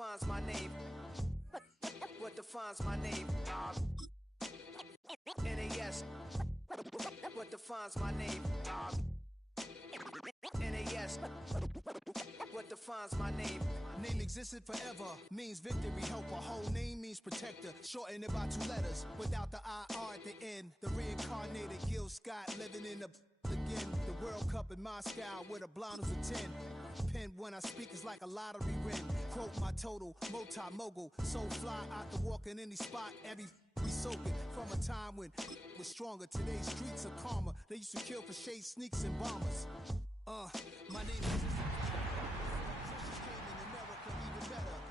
defines my name? What defines my name? NAS. What defines my name? NAS. What defines my name? Name existed forever, means victory, helper. Whole name means protector, shorten it by 2 letters. Without the IR at the end, the reincarnated Gil Scott living in the again. The World Cup in Moscow with a blonde who's a 10. Pen when I speak is like a lottery win. Quote my total, multi-mogul. So fly out to walk in any spot, every we soaking. From a time when was stronger, today's streets are calmer. They used to kill for shade sneaks and bombers. My name is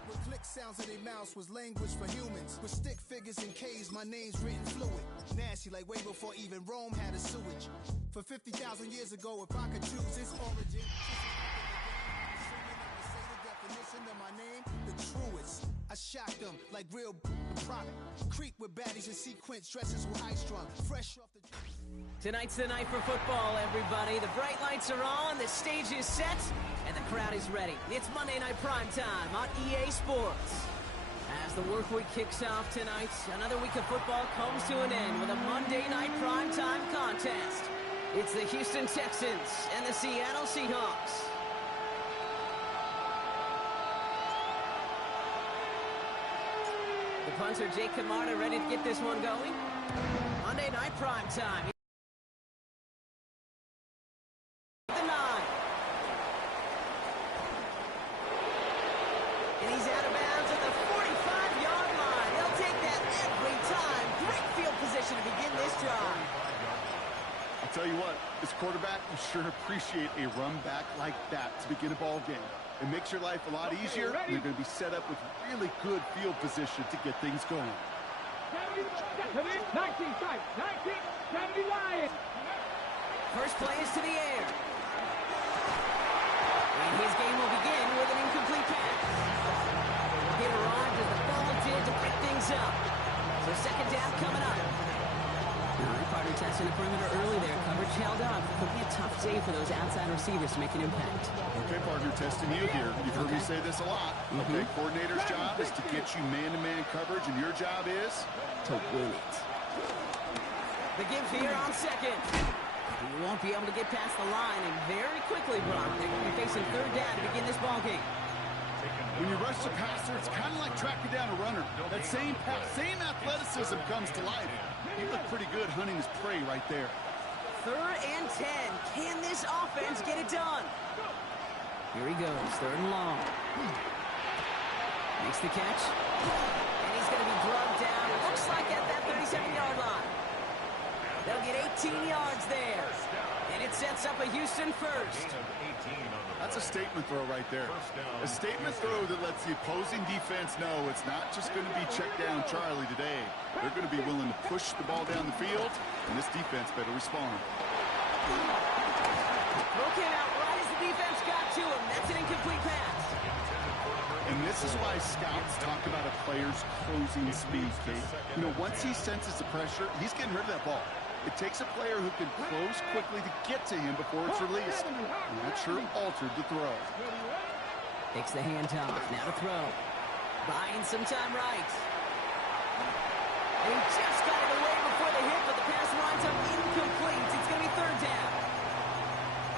with click sounds in their mouths was language for humans. With stick figures and K's, my name's written fluid. Nasty like way before even Rome had a sewage. For 50,000 years ago, if I could choose its origin, definition of my name, the truest. I shocked them like real product. Creep with baddies in sequence, dresses with high strung, fresh off the. Tonight's the night for football, everybody. The bright lights are on, the stage is set, and the crowd is ready. It's Monday Night Primetime on EA Sports. As the work week kicks off tonight, another week of football comes to an end with a Monday Night Primetime contest. It's the Houston Texans and the Seattle Seahawks. The punter, Jake Camarda, ready to get this one going. Monday Night Primetime. Tell you what, this quarterback, you sure appreciate a run back like that to begin a ball game. It makes your life a lot easier, and you're going to be set up with really good field position to get things going. First play is to the air. And his game will begin with an incomplete pass. It arrived as the ball did to pick things up. So second down coming up. All right, partner testing the perimeter early there. Coverage held up. Could be a tough day for those outside receivers to make an impact. Okay, partner, testing you here. You've heard me say this a lot. Okay, coordinator's job is to get you man-to-man coverage, and your job is to win it. The give here on second. You won't be able to get past the line, and very quickly, Brock, they're going to be facing third down to begin this ball game. When you rush the passer, it's kind of like tracking down a runner. That same athleticism comes to life. He looked pretty good hunting his prey right there. 3rd and 10. Can this offense get it done? Here he goes, 3rd and long. Makes the catch. And he's going to be drugged down. It looks like at that 37-yard line. They'll get 18 yards there. And it sets up a Houston first. That's a statement throw right there. A statement throw that lets the opposing defense know it's not just going to be check down Charlie today. They're going to be willing to push the ball down the field, and this defense better respond. Throw came out right as the defense got to him. That's an incomplete pass. And this is why scouts talk about a player's closing speed, Kate. You know, once he senses the pressure, he's getting rid of that ball. It takes a player who can close quickly to get to him before it's released. And that sure altered the throw. Takes the handoff. Now to throw. Buying some time right. And he just got it away before the hit, but the pass winds up incomplete. It's going to be 3rd down.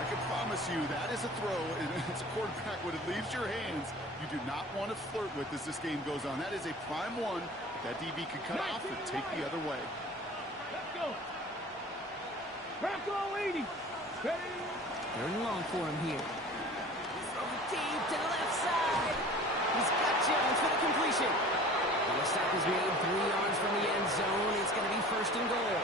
I can promise you that is a throw, and it's a quarterback when it leaves your hands. You do not want to flirt with as this game goes on. That is a prime one. That DB can cut off and take the other way. Let's go. Bronco 80. 3rd and long for him here. Deep to the left side. He's got Jones for the completion. And the stop is made 3 yards from the end zone. It's going to be 1st and goal.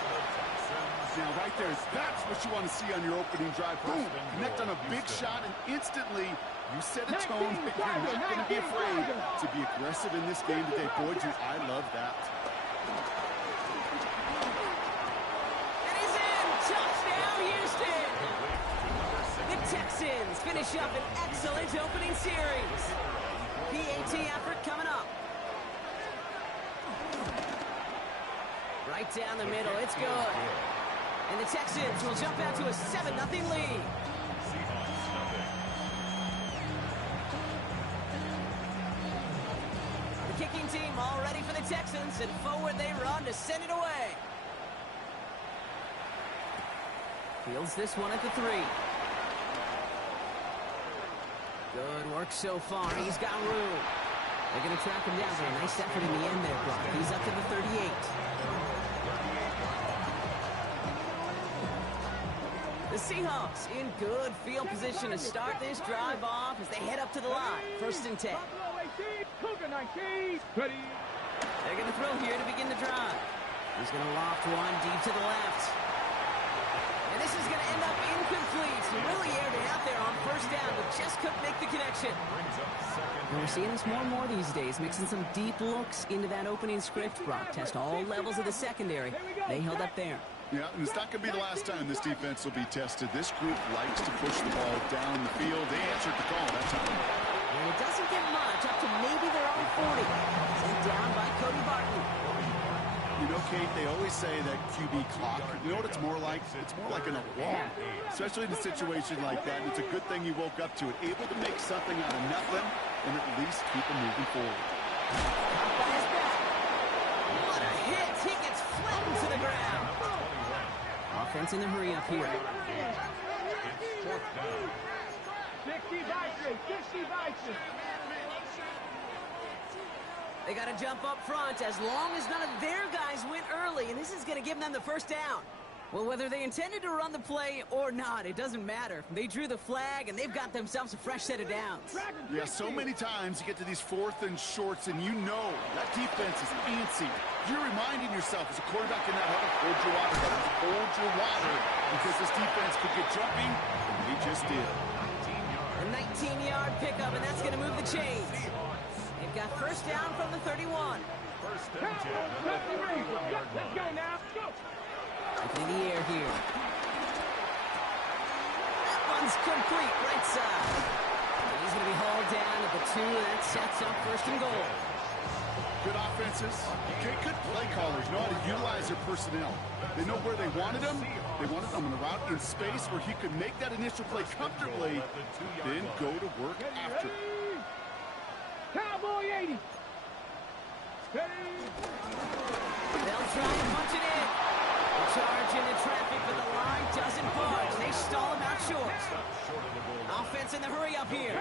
Now, right there, that's what you want to see on your opening drive. Boom. Connect on a big shot, and instantly you set a tone that you're not going to be afraid to be aggressive in this game today. Boy, I love that. Texans finish up an excellent opening series. PAT effort coming up. Right down the middle, it's good. And the Texans will jump out to a 7-0 lead. kicking team all ready for the Texans, and forward they run to send it away. Fields this one at the 3. Good work so far. He's got room. They're going to track him down. A nice effort in the end there, Brock. He's up to the 38. The Seahawks in good field position to start this drive off as they head up to the line. 1st and 10. They're going to throw here to begin the drive. He's going to loft one deep to the left. And this is going to end up incomplete. He really aired it out there on 1st down, but just couldn't make the connection. And we're seeing this more and more these days, mixing some deep looks into that opening script. Brock test all levels of the secondary. They held up there. Yeah, and it's not going to be the last time this defense will be tested. This group likes to push the ball down the field. They answered the call that time. And it doesn't get much, up to maybe their own 40. Sent down by Cody Barton. You know, Kate, they always say that QB clock. You know what it's more like? It's more like an alarm, especially in a situation like that. And it's a good thing you woke up to it, able to make something out of nothing and at least keep them moving forward. Caught by his back. What a hit! He gets flattened to the ground. Offense in the hurry up here. 60 Vikings. They got to jump up front as long as none of their guys went early, and this is going to give them the 1st down. Well, whether they intended to run the play or not, it doesn't matter. They drew the flag, and they've got themselves a fresh set of downs. Yeah, so many times you get to these 4th and shorts, and you know that defense is antsy. You're reminding yourself as a quarterback in that huddle, hold your water, guys. Hold your water, because this defense could get jumping, and they just did. A 19-yard pickup, and that's going to move the chains. They've got 1st down from the 31. Let's go now. Go. In the air here. That one's complete, right side. And he's going to be hauled down at the 2, and that sets up 1st and goal. Good offenses. Good play callers know how to utilize their personnel. They know where they wanted them. They wanted them on the route in space where he could make that initial play comfortably, then go to work after. Cowboy 80. They'll try and punch it in. The charge into traffic, but the line doesn't budge. They stall him out short. Offense in the hurry up here.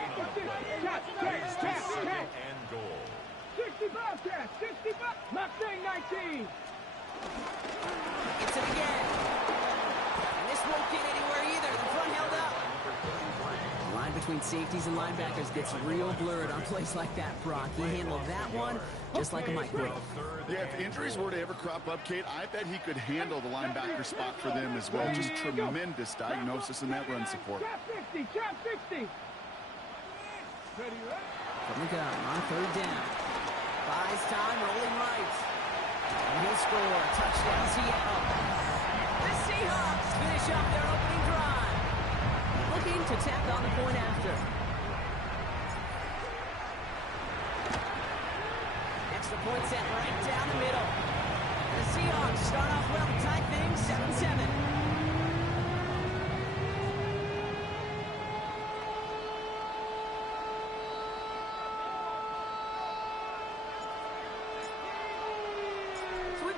65 catch, 65. Mustang 19. Gets it again. And this won't get anywhere either. The front held up. The line between safeties and linebackers gets real blurred on plays like that, Brock. He handled that one just like a microwave. Yeah, if injuries were to ever crop up, Kate, I bet he could handle the linebacker spot for them as well. Just tremendous diagnosis in that run support. Trap 60, trap 60. From the gun on 3rd down. Buys time, rolling right. And he'll score. Touchdown, Seattle. The Seahawks finish up their opening drive. Looking to tack on the point after. Extra point set right down the middle. The Seahawks start off well to tie things 7-7.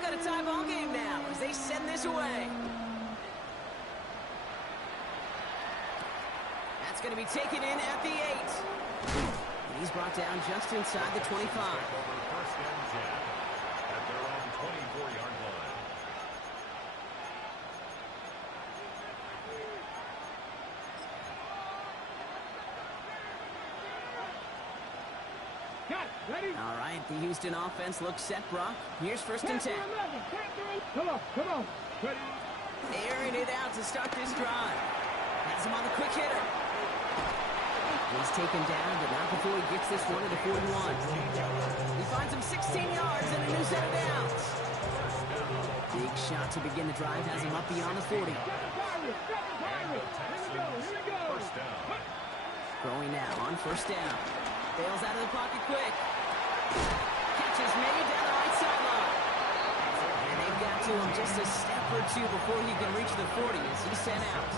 A tie ball game now as they send this away. That's going to be taken in at the 8. And he's brought down just inside the 25. First and 10 at their own 24-yard line. Ready? All right, the Houston offense looks set, Brock. Here's 1st and 10. Come on. Ready? Airing it out to start this drive. Has him on the quick hitter. He's taken down, but not before he gets this one to the 41. He finds him 16 yards and a new set of downs. Big shot to begin the drive has him up beyond the 40. Throwing now on 1st down. Bails out of the pocket quick. Catch is made down the right sideline. And they've got to him just a step or 2 before he can reach the 40 as he's sent out.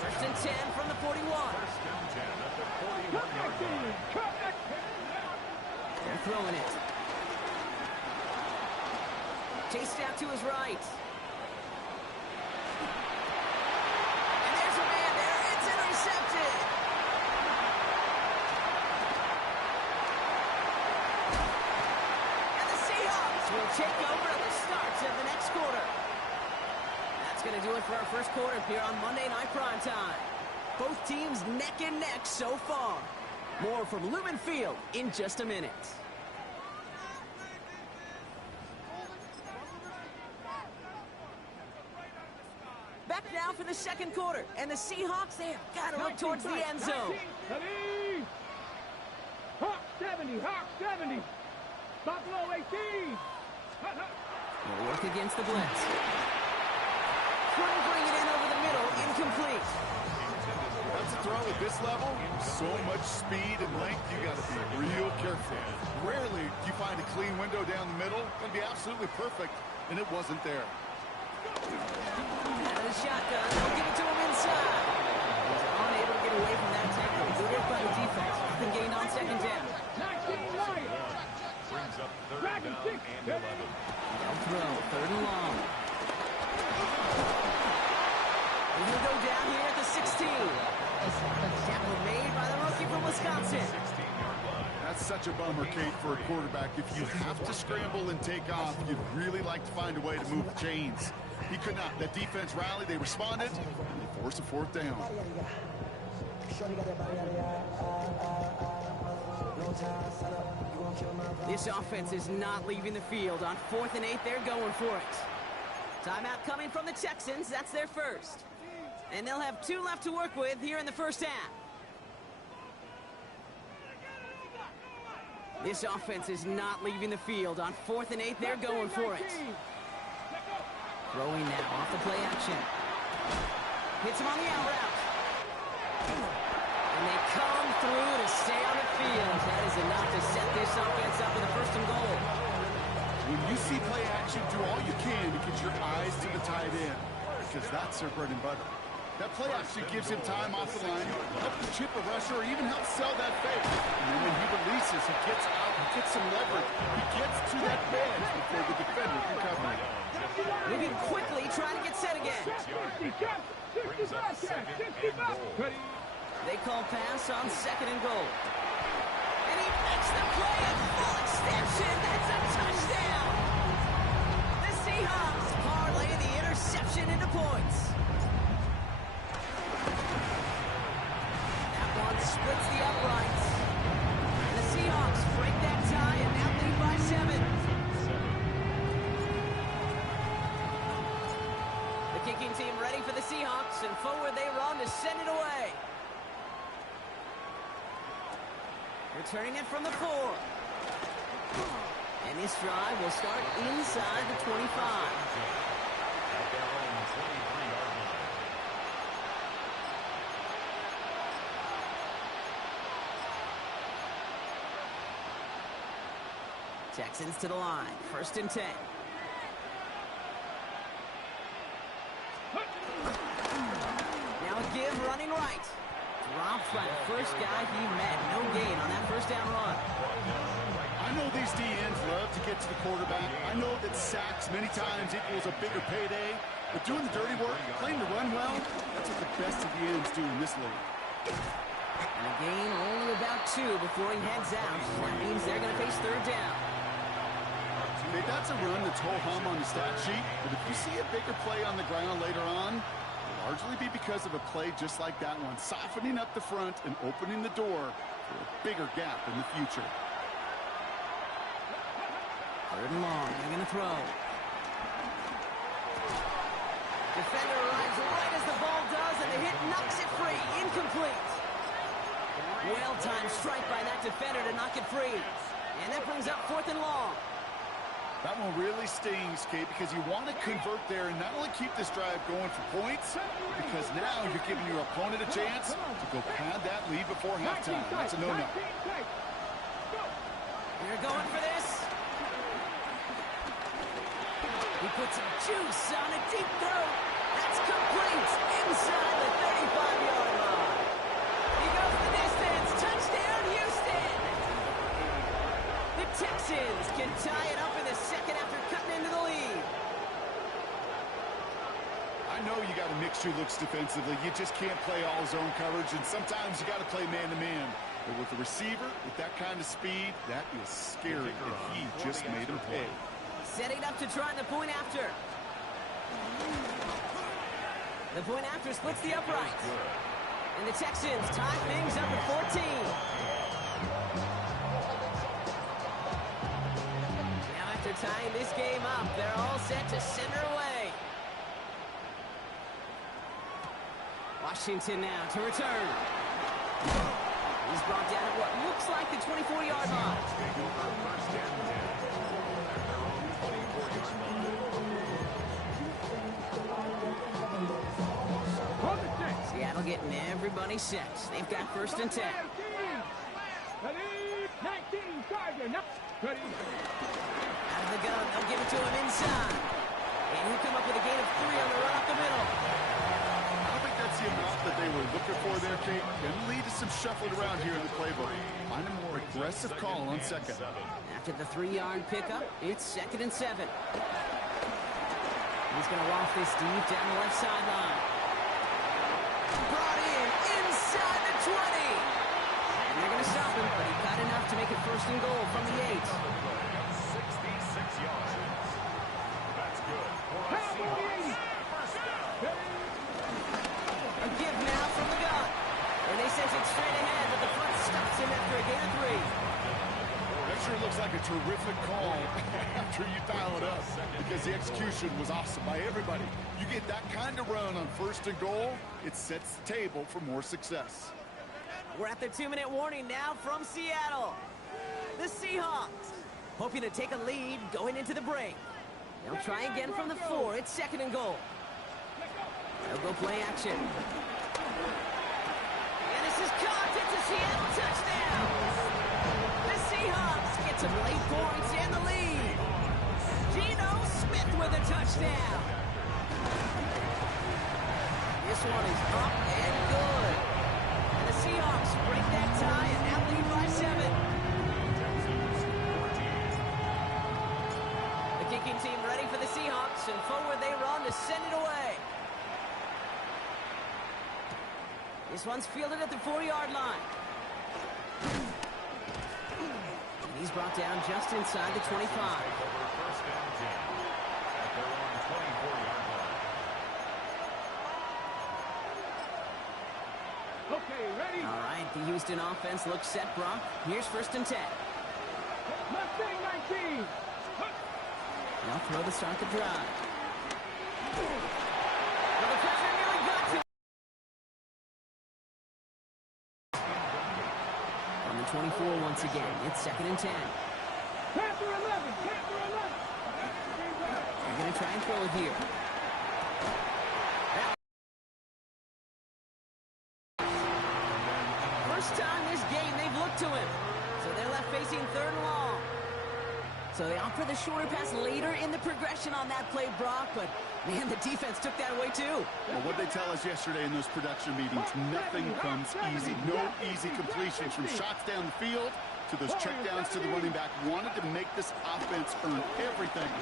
1st and 10 from the 41. First and 10 at the 41-yard line. They're throwing it. Chased out to his right. And there's a man there. It's intercepted. And the Seahawks will take over at the start of the next quarter. That's going to do it for our first quarter here on Monday Night Primetime. Both teams neck and neck so far. More from Lumen Field in just a minute. Back now for the second quarter, and the Seahawks, they have got to look towards the end zone. Hawk 70, Hawk 70. Buffalo 18. They'll work against the blitz. Couldn't bring it in over the middle, incomplete. That's a throw at this level. So much speed and length, you got to be real careful. Rarely do you find a clean window down the middle. Going to be absolutely perfect, and it wasn't there. Out of the shotgun, they'll give it to him inside. He's unable to get away from that tackle. Good work by the defense. Nothing gained on second down. 19 right. Brings up third Dragon down 6. and 11. They'll throw, third and long. He'll go down here at the 16. Tackle made by the rookie from Wisconsin. 16-yard line. That's such a bummer, Kate, for a quarterback. If you have to scramble and take off, you'd really like to find a way to move the chains. He could not. That defense rallied, they responded, and they forced a fourth down. This offense is not leaving the field. On 4th and 8, they're going for it. Timeout coming from the Texans. That's their first. And they'll have 2 left to work with here in the first half. This offense is not leaving the field. On 4th and 8, they're going for it. Throwing now off the play action. Hits him on the out route. And they come through to stay on the field. That is enough to set this offense up with a first and goal. When you see play action, do all you can to get your eyes to the tight end, because that's their bread and butter. That play actually gives him time off the line, helps chip a rusher, or even helps sell that fake. And then when he releases, he gets out, he gets some leverage. He gets to that edge before the defender can cover it. Moving quickly, trying to get set again. 65. They call pass on 2nd and goal. And he makes the play at full extension. That's a touchdown. The Seahawks parlay the interception into points. That one splits the uprights. And the Seahawks break that tie and now lead by 7. The kicking team ready for the Seahawks, and forward they run to send it away. Returning it from the 4. And this drive will start inside the 25. At their own 23-yard line. Texans to the line. 1st and 10. Now a give running right. Dropped by the first guy he met. No gain on that first down run. I know these DNs love to get to the quarterback. I know that sacks many times equals a bigger payday. But doing the dirty work, playing to run well, that's what the best of the ends do in this league. And a gain only about 2 before he heads out. That means they're going to face 3rd down. Okay, that's a run that's ho-hum on the stat sheet. But if you see a bigger play on the ground later on, largely be because of a play just like that one, softening up the front and opening the door for a bigger gap in the future. 3rd and long, they're going to throw. Defender arrives right as the ball does, and the hit knocks it free. Incomplete. Well-timed strike by that defender to knock it free. And that brings up 4th and long. That one really stings, Kate, because you want to convert there and not only keep this drive going for points, because now you're giving your opponent a chance to go pad that lead before halftime. That's a no-no. They're going for this. He puts some juice on a deep throw. That's complete inside the 35-yard line. He goes the distance. Touchdown, Houston. The Texans can tie it up in the second after cutting into the lead. I know you got to mix your looks defensively. You just can't play all zone coverage, and sometimes you got to play man-to-man. But with the receiver, with that kind of speed, that is scary, and he just made him pay. Setting up to try the point after. The point after splits the uprights. And the Texans tie things up at 14. Now after tying this game up, they're all set to send her away. Washington now to return. He's brought down at what looks like the 24-yard line. Seattle getting everybody set. They've got first and 10. Ready? 19, Tiger. Ready? Out of the gun, they'll give it to him inside. And he'll come up with a gain of 3 on the run up the middle. I don't think that's the amount that they were looking for there, Kate. Can lead to some shuffling around here in the playbook. Find a more aggressive call on second. After the 3-yard pickup, it's 2nd and 7. He's going to waft this deep down the left sideline. Brought in inside the 20. And they're going to stop him, but he got enough to make it 1st and goal from the 8. 66 yards. That's good. A give now from the gun. And they sent it straight ahead, but the front stops him after a gain of 3. That sure looks like a terrific call after you dial it up, because the execution was awesome by everybody. You get that kind of run on 1st and goal, it sets the table for more success. We're at the 2-minute warning now from Seattle. The Seahawks hoping to take a lead going into the break. They'll try again from the 4. It's 2nd and goal. They'll go play action. And this is caught. It's a Seattle touchdown. The Seahawks get some late points and the lead. Geno Smith with a touchdown. This one is up and good. And the Seahawks break that tie and now lead by 7. The kicking team ready for the Seahawks, and forward they run to send it away. This one's fielded at the 4-yard line. And he's brought down just inside the 25. First and 10 at their own 24-yard line. Okay, ready? All right, the Houston offense looks set, Brock. Here's 1st and 10. Mustang 19. They'll throw to start the drive. Well, the pressure nearly got to him. On the 24 once again, it's 2nd and 10. Panther 11. Panther 11. They're going to try and throw it here. First time this game they've looked to him. So they're left facing 3rd and long. So they opt for the shorter pass later in the progression on that play, Brock, but man, the defense took that away too. Well, what they tell us yesterday in those production meetings, nothing comes easy. No easy completions from shots down the field to those checkdowns to the running back. Wanted to make this offense earn everything.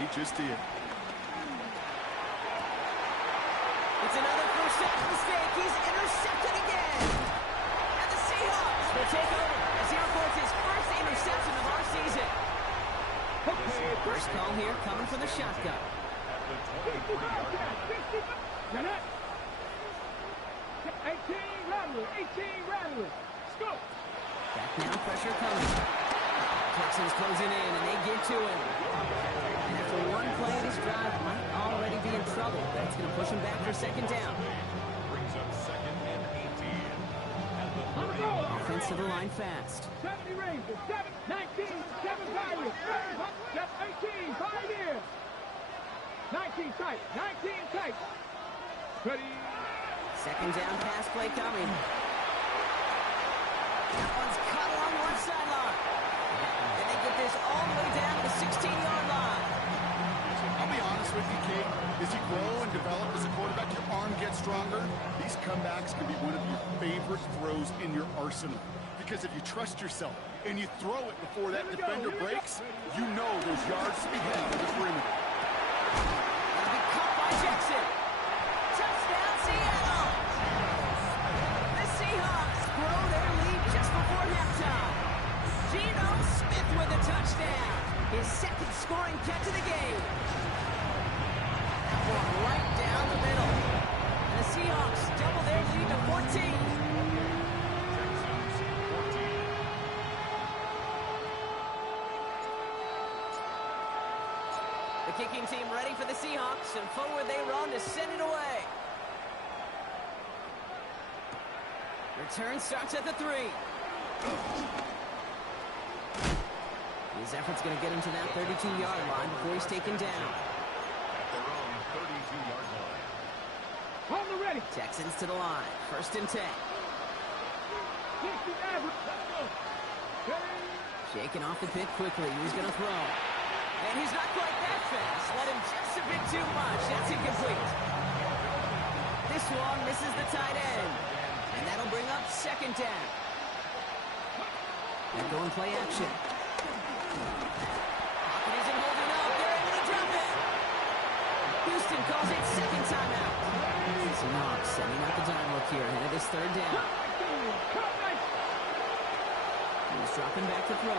They just did. It's another first down mistake. He's intercepted again. And the Seahawks will take over as he reports his first interception of our season. First call here coming from the shotgun. At the 23-yard line. 18 Rattler. 18 Rattler. Let's go. Back now, pressure coming. Texans closing in, and they get to him. And after one play, this drive might already be in trouble. That's going to push him back for 2nd down. Brings up 2nd and 18. At the 30. Offense to the line fast. 70 Rangers. 7, 19, 7 Pirates. 18 Pioneers. 19 tight. 19 tight. Ready. 2nd down pass play coming. That one's cut along the left sideline. And they get this all the way down to the 16-yard line. I'll be honest with you, Kate. As you grow and develop as a quarterback, your arm gets stronger. These comebacks can be one of your favorite throws in your arsenal. Because if you trust yourself and you throw it before that defender breaks, you know there's yards to be had on the perimeter. That'll be caught by Jackson. Touchdown, Seattle! The Seahawks grow their lead just before halftime. Geno Smith with a touchdown. His second scoring catch of the game. That one right down the middle. And the Seahawks double their lead to 14. The kicking team ready for the Seahawks, and forward they run to send it away. Return starts at the 3. His effort's going to get him to that 32-yard line before he's taken down. At their own 32-yard line. On the ready. Texans to the line. First and 10. 60 average. Shaking off the pick quickly. He's going to throw. And he's not quite that fast. Let him just a bit too much. That's incomplete. This one misses the tight end. And that'll bring up second down. And go and play action. Pocket isn't holding up. They're able to drop it. Houston calls it second timeout. Seahawks sending out the time look here ahead of this third down. He's dropping back to throw.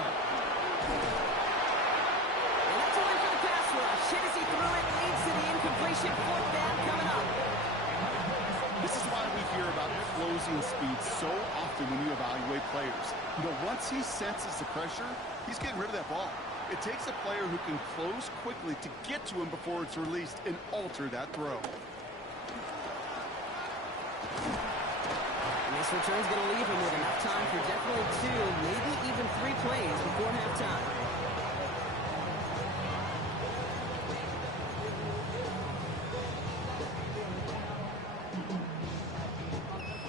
And that's a win for the pass rush. Hit as he threw it, leads to the incompletion. Fourth down coming up. This is why we hear about closing speed so often when you evaluate players. You know, once he senses the pressure, he's getting rid of that ball. It takes a player who can close quickly to get to him before it's released and alter that throw. And this return's going to leave him with enough time for definitely 2, maybe even 3 plays before halftime.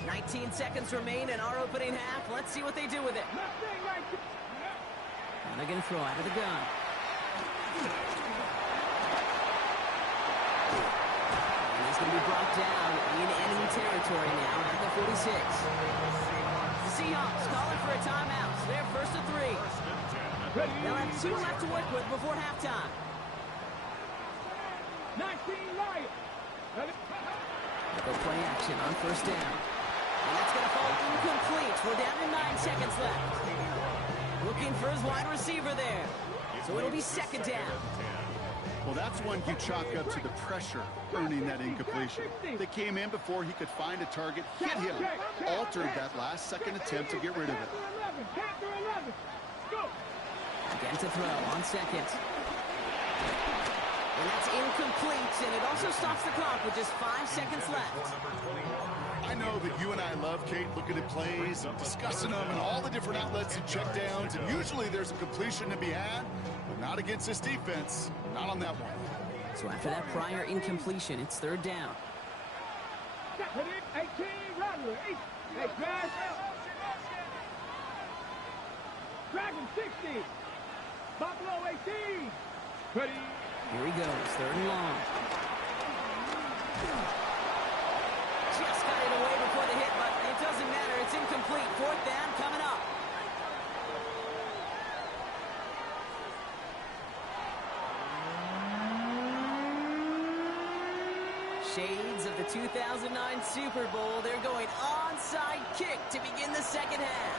19 seconds remain in our opening half. Let's see what they do with it. And they're going to throw out of the gun. And he's going to be brought down in enemy territory now at the 46. The Seahawks calling for a timeout. They're first and 3. They'll have 2 left to work with before halftime. 19 Lions. They'll go play action on first down. And that's going to fall incomplete. We're down to 9 seconds left. Looking for his wide receiver there. So it'll be second down. Well, that's one you chalk up to the pressure earning that incompletion. They came in before he could find a target, hit him, altered that last-second attempt to get rid of it. Again to throw on second. And that's incomplete, and it also stops the clock with just 5 seconds left. I know that you and I love, Kate, looking at plays and discussing them and all the different outlets and checkdowns, and usually there's a completion to be had, but not against this defense. Not on that one. So after that prior incompletion, it's third down. 18, Rodler. Hey, pass. Dragon 60. Buffalo 18. Ready. Here he goes, third and long. Just got it away before the hit, but it doesn't matter. It's incomplete. Fourth down coming up. Shades of the 2009 Super Bowl. They're going onside kick to begin the second half.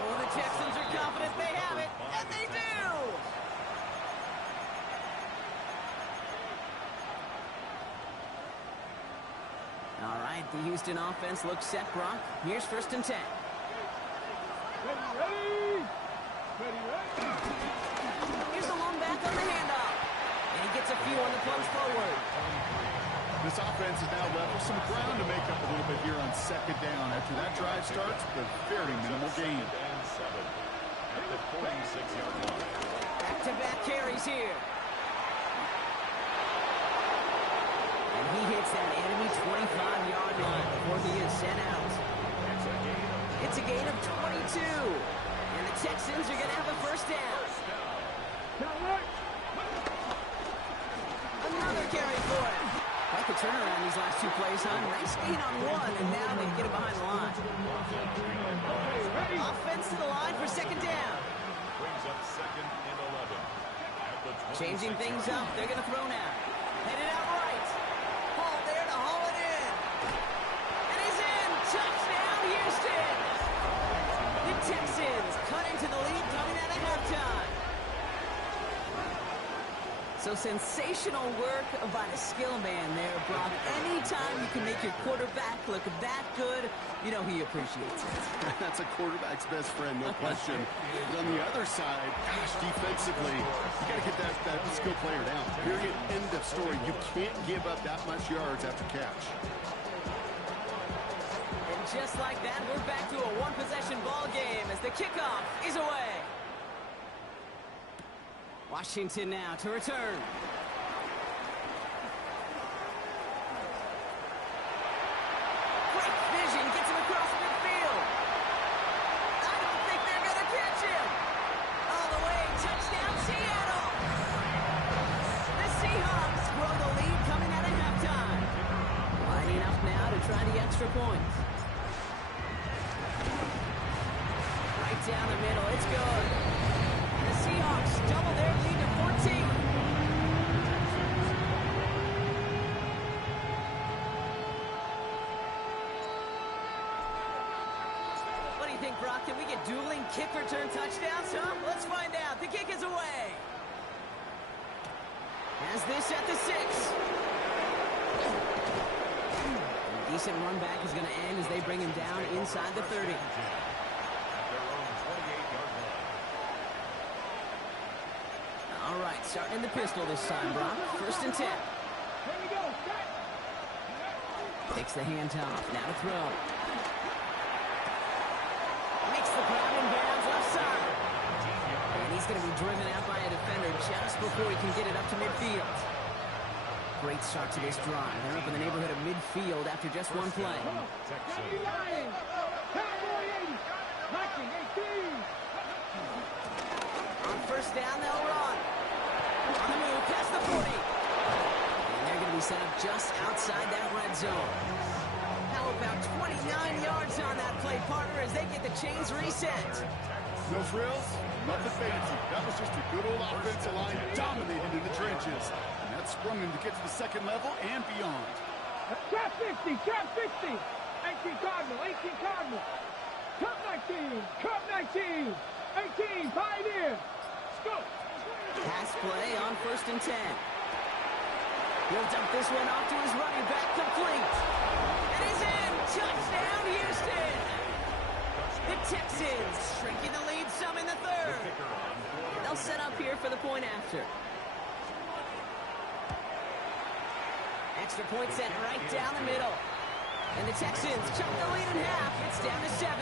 Oh, the Texans are confident they have it, and they do! All right, the Houston offense looks set, Brock. Here's first and 10. Here's the long back on the handoff. And he gets a few on the plunge forward. This offense is now left with some ground to make up a little bit here on second down. After that drive starts, with a very minimal gain. At the 46-yard line. Back-to-back carries here. And he hits that enemy 25-yard line before he is sent out. It's a gain of 22. And the Texans are going to have a first down. Another carry for him. Quite the turnaround these last two plays, huh? Nice gain on one, and now they get it behind the line. Offense to the line for second down. Brings up second and 11. At the 26 Changing things yard up. They're going to throw now. Headed out right. Hall there to haul it in. And he's in. Touchdown, Houston. The Texans cut into the lead coming out of halftime. So sensational work by the skill man there, Brock. Anytime you can make your quarterback look that good, you know he appreciates it. That's a quarterback's best friend, no question. But on the other side, gosh, defensively, you got to get that skill player down. Period. End of story. You can't give up that much yards after catch. And just like that, we're back to a one-possession ball game as the kickoff is away. Washington now to return. Great vision, gets him across midfield. I don't think they're going to catch him. All the way, touchdown Seattle. The Seahawks grow the lead coming out of halftime. Lining up now to try the extra point. Right down the middle, it's good. The Seahawks double their lead to 14. What do you think, Brock? Can we get dueling kick return touchdowns, huh? Let's find out. The kick is away. Has this at the 6. A decent run back is going to end as they bring him down inside the 30. All right, starting in the pistol this time, Brock. First and 10. Here we go. Takes the handoff. Now to throw. Makes the crowd in bounds left side. And he's going to be driven out by a defender just before he can get it up to midfield. Great start to this drive. They're up in the neighborhood of midfield after just one play. Lions. Cowboy 80. Viking 18. On first down, they'll run. On the move, past the 40. And they're going to be set up just outside that red zone. How about 29 yards on that play, partner, as they get the chains reset. No frills, nothing fancy. That was just a good old offensive line dominated in the trenches. And that sprung them to get to the second level and beyond. Trap 50. Trap 50. 18 Cardinal. 18 Cardinal. Cup 19. Cup 19. 18 Pioneer. Let's go. Pass play on first and 10. He'll dump this one off to his running back, complete. And he's in. Touchdown, Houston. The Texans shrinking the lead some in the third. They'll set up here for the point after. Extra point set right down the middle. And the Texans chop the lead in half. It's down to 7.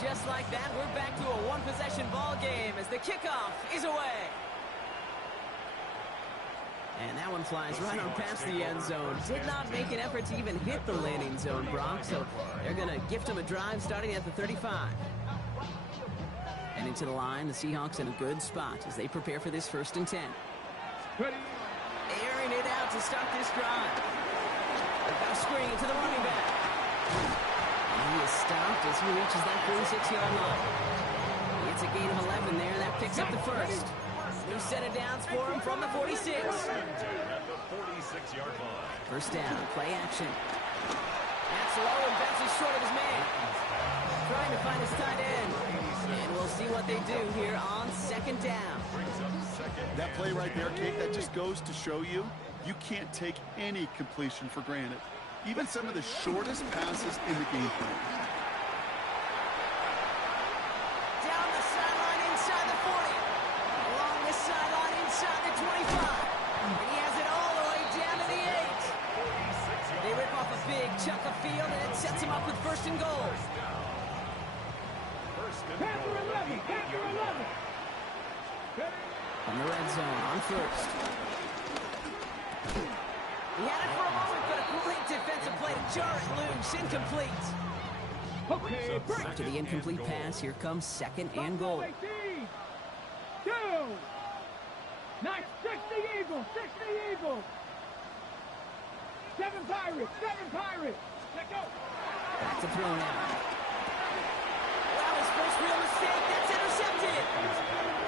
Just like that, we're back to a one-possession ball game as the kickoff is away. And that one flies right on past the end zone. Did not make an effort to even hit the landing zone, Brock, so they're going to gift him a drive starting at the 35. And into the line, the Seahawks in a good spot as they prepare for this first and 10. Ready. Airing it out to start this drive. They're going to screen to the running back. He is stopped as he reaches that 46-yard line. It's a gain of 11 there. That picks up the first. New set of downs for him from the 46. At the 46-yard line. First down, play action. That's low and bounces short of his man. Trying to find his tight end. And we'll see what they do here on second down. That play right there, Kate, that just goes to show you, you can't take any completion for granted. Even some of the shortest passes in the game plan. Down the sideline inside the 40. Along the sideline inside the 25. And he has it all the way down to the 8. They rip off a big chunk of field, and it sets him up with first and goal. Panther 11. Panther 11. From the red zone on first. He had it for a moment, but a great defensive play to jar it loose. Incomplete. Okay, break. After the incomplete pass, here comes second and goal. 18. 60 Eagles. 7 Pirates. 7 Pirates. Let go. Back to throw now. Wow, his first real mistake. That's intercepted.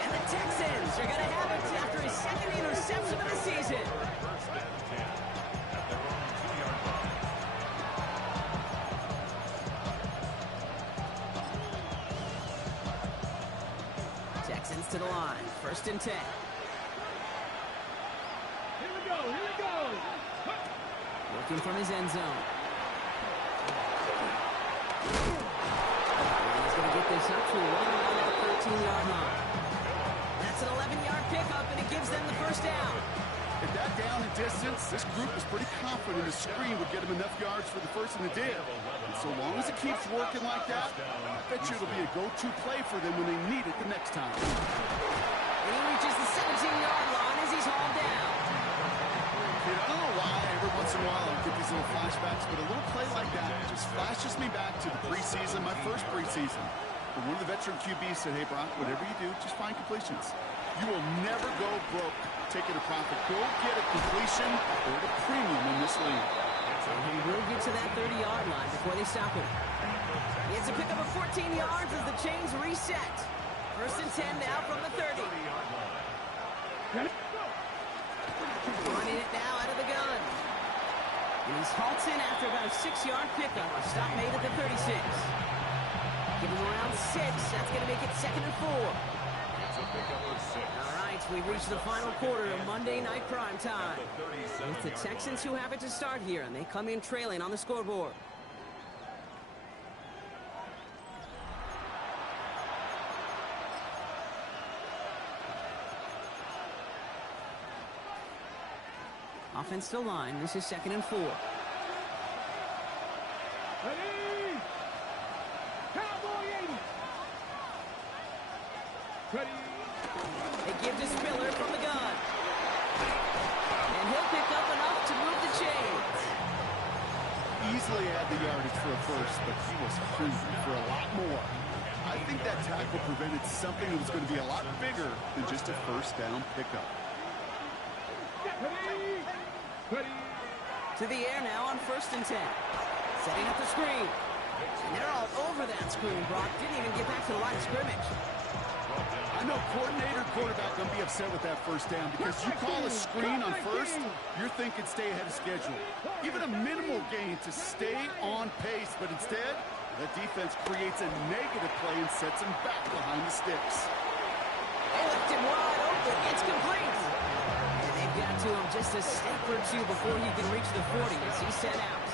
And the Texans are going to have it after his second interception of the season. First and 10 at their own 2-yard line. Texans to the line. First and 10. Here we go. Here we go. Looking from his end zone. And he's going to get this up to a run around that 13-yard line. That's an 11-yard pickup, and it gives them the first down. At that down and distance, this group is pretty confident the screen would get him enough yards for the first, and it did. And so long as it keeps working like that, I bet you it'll be a go-to play for them when they need it the next time. And he reaches the 17-yard line as he's hauled down. I don't know why every once in a while I get these little flashbacks, but a little play like that just flashes me back to the preseason, my first preseason. But one of the veteran QBs said, hey, Brock, whatever you do, just find completions. You will never go broke taking a profit. Go get a completion or a premium in this league. And he will get to that 30-yard line before they stop him. He has a pickup of 14 yards as the chains reset. First and 10 now from the 30. Running it now out of the gun. And he's halted after about a 6-yard pickup. A stop made at the 36. Give him around 6. That's going to make it second and 4. It's a pickup of 6. All right, we've reached the final quarter of Monday Night Prime Time. It's the Texans who have it to start here, and they come in trailing on the scoreboard. Offense to line. This is second and 4. Ready? Cowboy 80. Ready? They give to Spiller from the gun. And he'll pick up enough to move the chains. Easily had the yardage for a first, but he was hungry for a lot more. I think that tackle prevented something that was going to be a lot bigger than just a first down pickup. Ready? Ready? To the air now on first and 10. Setting up the screen. And they're all over that screen. Brock didn't even get back to the line of scrimmage. I know coordinator, quarterback going to be upset with that first down because you call a screen on first, you're thinking stay ahead of schedule. Even a minimal gain to stay on pace, but instead, that defense creates a negative play and sets him back behind the sticks. They left him wide open. It's complete. And they've got to him just a step or two before he can reach the 40 as he's set out.